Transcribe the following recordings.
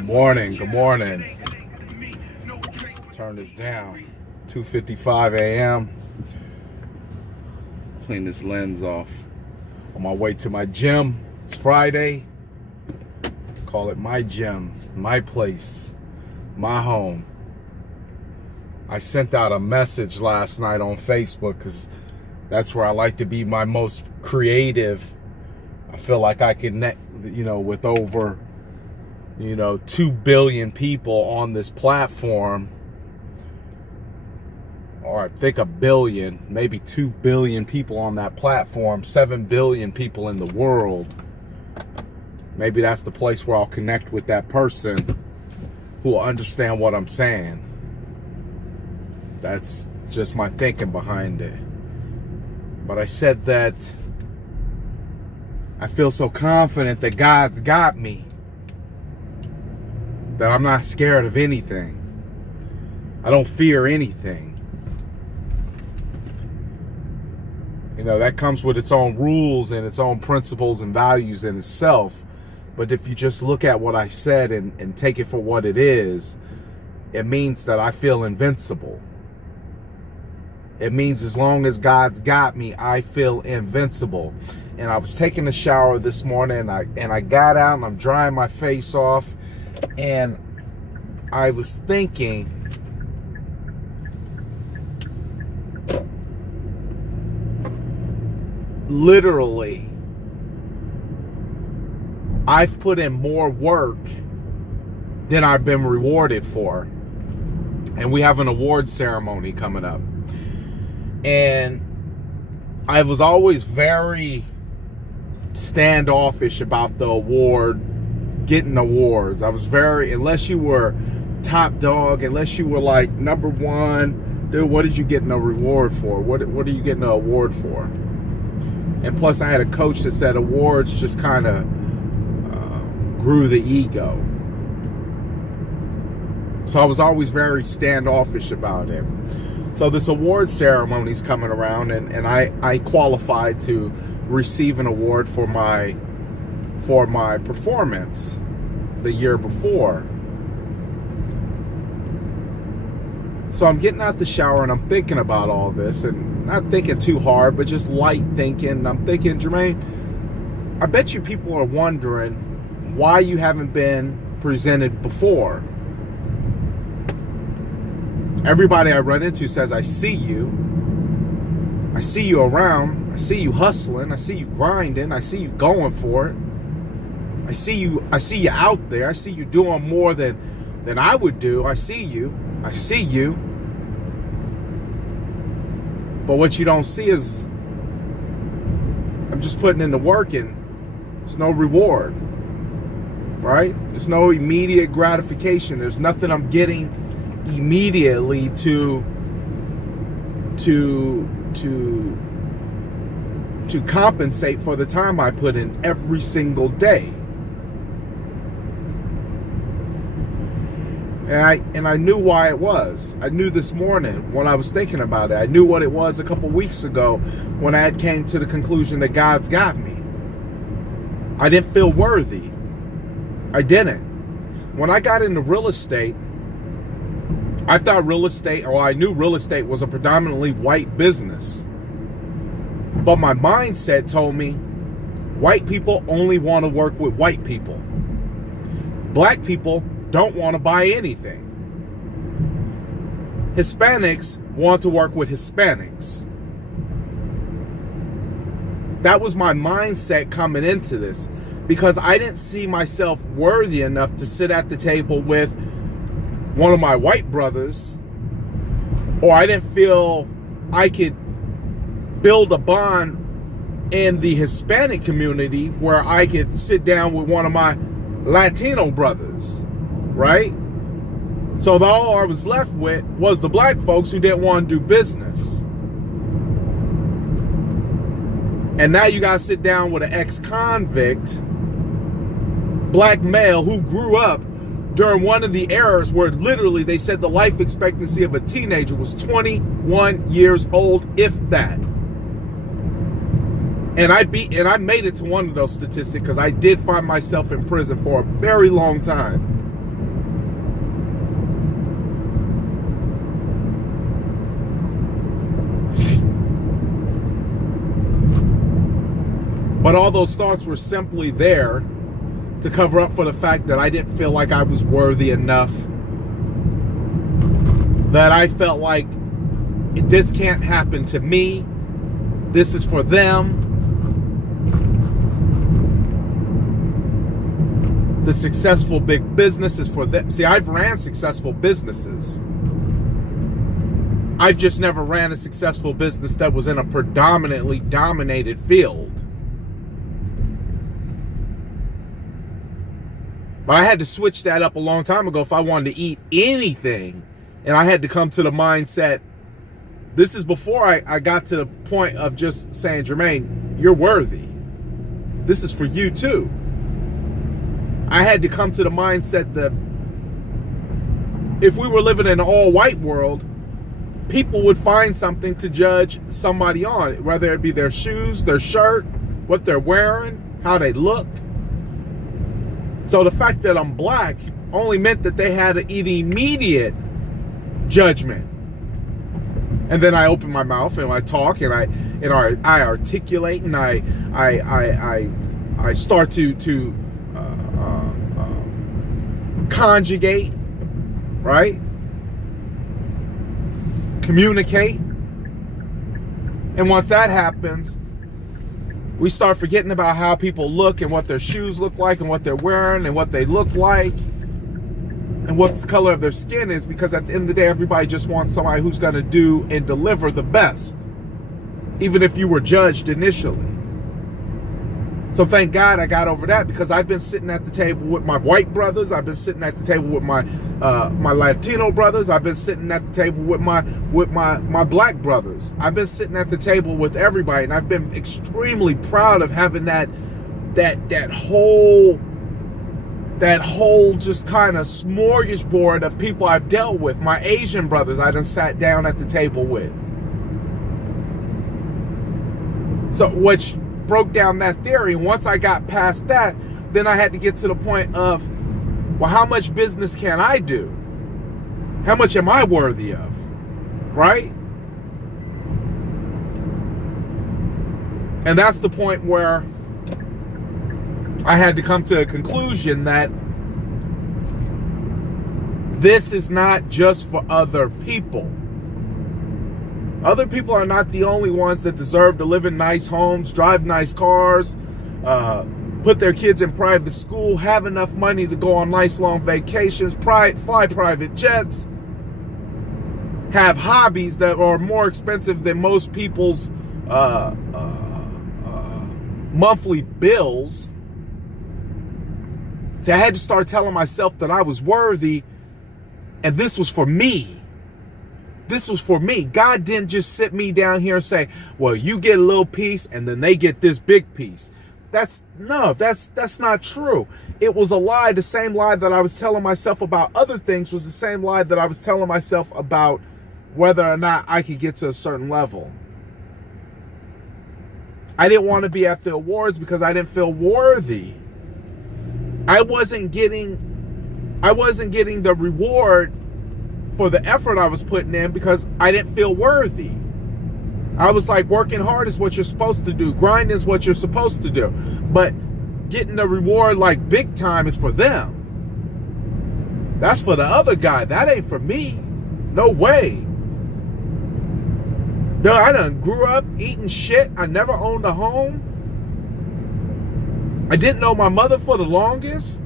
Good morning, good morning. Turn this down. 2:55 a.m. Clean this lens off. On my way to my gym. It's Friday. Call it my gym, my place, my home. I sent out a message last night on Facebook because that's where I like to be my most creative. I feel like I connect, with over, 2 billion people on this platform. Or I think a billion, maybe 2 billion people on that platform, 7 billion people in the world. Maybe that's the place where I'll connect with that person who will understand what I'm saying. That's just my thinking behind it. But I said that I feel so confident that God's got me that I'm not scared of anything. I don't fear anything. That comes with its own rules and its own principles and values in itself. But if you just look at what I said and take it for what it is, it means that I feel invincible. It means as long as God's got me, I feel invincible. And I was taking a shower this morning and I got out and I'm drying my face off. And I was thinking, literally, I've put in more work than I've been rewarded for. And we have an award ceremony coming up. And I was always very standoffish about getting awards. I was unless you were top dog, unless you were like number one, dude, what did you get a reward for? What are you getting an award for? And plus I had a coach that said awards just kind of grew the ego. So I was always very standoffish about it. So this award ceremony is coming around, and I qualified to receive an award for my performance the year before. So I'm getting out the shower and I'm thinking about all this, and not thinking too hard, but just light thinking. I'm thinking, Jermaine, I bet you people are wondering why you haven't been presented before. Everybody I run into says, I see you around, I see you hustling, I see you grinding, I see you going for it. I see you out there, I see you doing more than I would do. I see you. But what you don't see is I'm just putting in the work and there's no reward, right? There's no immediate gratification. There's nothing I'm getting immediately to compensate for the time I put in every single day. And I knew why it was. I knew this morning when I was thinking about it. I knew what it was a couple weeks ago when I had came to the conclusion that God's got me. I didn't feel worthy. I didn't. When I got into real estate, I knew real estate was a predominantly white business. But my mindset told me white people only want to work with white people. Black people don't want to buy anything. Hispanics want to work with Hispanics. That was my mindset coming into this, because I didn't see myself worthy enough to sit at the table with one of my white brothers, or I didn't feel I could build a bond in the Hispanic community where I could sit down with one of my Latino brothers, right? So all I was left with was the black folks who didn't want to do business. And now you gotta sit down with an ex-convict black male who grew up during one of the eras where literally they said the life expectancy of a teenager was 21 years old, if that. And I made it to one of those statistics because I did find myself in prison for a very long time. But all those thoughts were simply there to cover up for the fact that I didn't feel like I was worthy enough. That I felt like this can't happen to me. This is for them. The successful big business is for them. See, I've ran successful businesses. I've just never ran a successful business that was in a predominantly dominated field. But I had to switch that up a long time ago if I wanted to eat anything. And I had to come to the mindset, this is before I got to the point of just saying, Jermaine, you're worthy. This is for you too. I had to come to the mindset that if we were living in an all-white world, people would find something to judge somebody on, whether it be their shoes, their shirt, what they're wearing, how they look. So the fact that I'm black only meant that they had an immediate judgment. And then I open my mouth and I talk and I articulate and I start to conjugate, right? Communicate. And once that happens, we start forgetting about how people look and what their shoes look like and what they're wearing and what they look like and what the color of their skin is, because at the end of the day, everybody just wants somebody who's going to do and deliver the best, even if you were judged initially. So thank God I got over that, because I've been sitting at the table with my white brothers. I've been sitting at the table with my my Latino brothers. I've been sitting at the table with my black brothers. I've been sitting at the table with everybody, and I've been extremely proud of having that whole just kind of smorgasbord of people I've dealt with. My Asian brothers I done sat down at the table with. So which broke down that theory. Once I got past that, then I had to get to the point of, well, how much business can I do? How much am I worthy of? Right? And that's the point where I had to come to a conclusion that this is not just for other people. Other people are not the only ones that deserve to live in nice homes, drive nice cars, put their kids in private school, have enough money to go on nice long vacations, fly private jets, have hobbies that are more expensive than most people's monthly bills. So I had to start telling myself that I was worthy, and this was for me. This was for me. God didn't just sit me down here and say, well, you get a little piece and then they get this big piece. That's not true. It was a lie. The same lie that I was telling myself about other things was the same lie that I was telling myself about whether or not I could get to a certain level. I didn't want to be at the awards because I didn't feel worthy. I wasn't getting the reward for the effort I was putting in because I didn't feel worthy. I was like, working hard is what you're supposed to do. Grinding is what you're supposed to do. But getting the reward like big time is for them. That's for the other guy. That ain't for me. No way. No, I done grew up eating shit. I never owned a home. I didn't know my mother for the longest.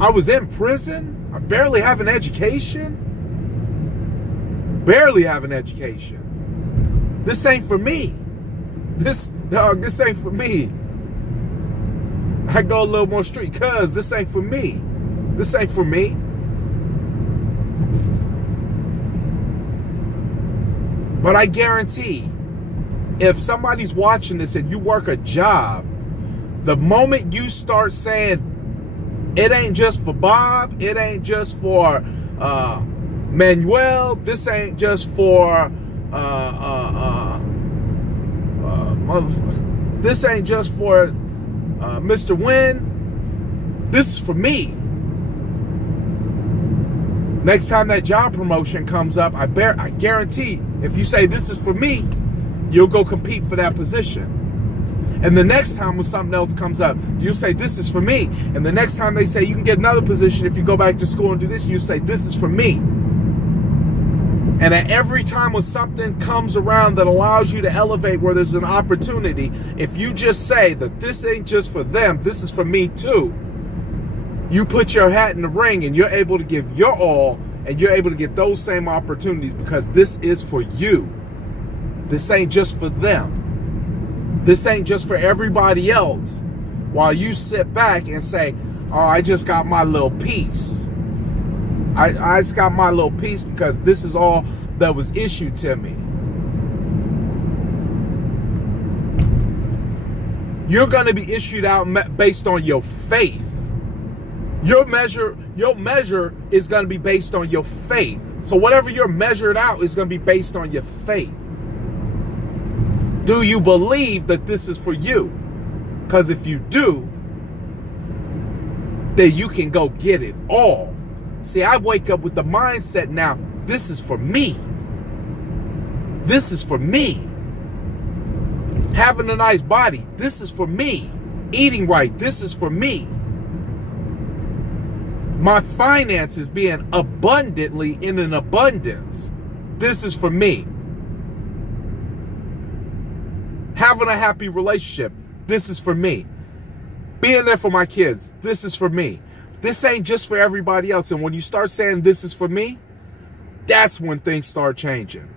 I was in prison. I barely have an education. Barely have an education. This ain't for me. This ain't for me. I go a little more street, cuz this ain't for me. This ain't for me. But I guarantee, if somebody's watching this and you work a job, the moment you start saying, it ain't just for Bob, it ain't just for Manuel, this ain't just for this ain't just for Mr. Wynn, this is for me. Next time that job promotion comes up, I guarantee, if you say this is for me, you'll go compete for that position. And the next time when something else comes up, you say, this is for me. And the next time they say you can get another position if you go back to school and do this, you say, this is for me. And at every time when something comes around that allows you to elevate where there's an opportunity, if you just say that this ain't just for them, this is for me too, you put your hat in the ring and you're able to give your all, and you're able to get those same opportunities because this is for you. This ain't just for them. This ain't just for everybody else, while you sit back and say, oh, I just got my little piece. I just got my little piece because this is all that was issued to me. You're going to be issued out based on your faith. Your measure is going to be based on your faith. So whatever you're measured out is going to be based on your faith. Do you believe that this is for you? Because if you do, then you can go get it all. See, I wake up with the mindset now, this is for me. This is for me. Having a nice body, this is for me. Eating right, this is for me. My finances being abundantly in an abundance, this is for me. Having a happy relationship, this is for me. Being there for my kids, this is for me. This ain't just for everybody else. And when you start saying this is for me, that's when things start changing.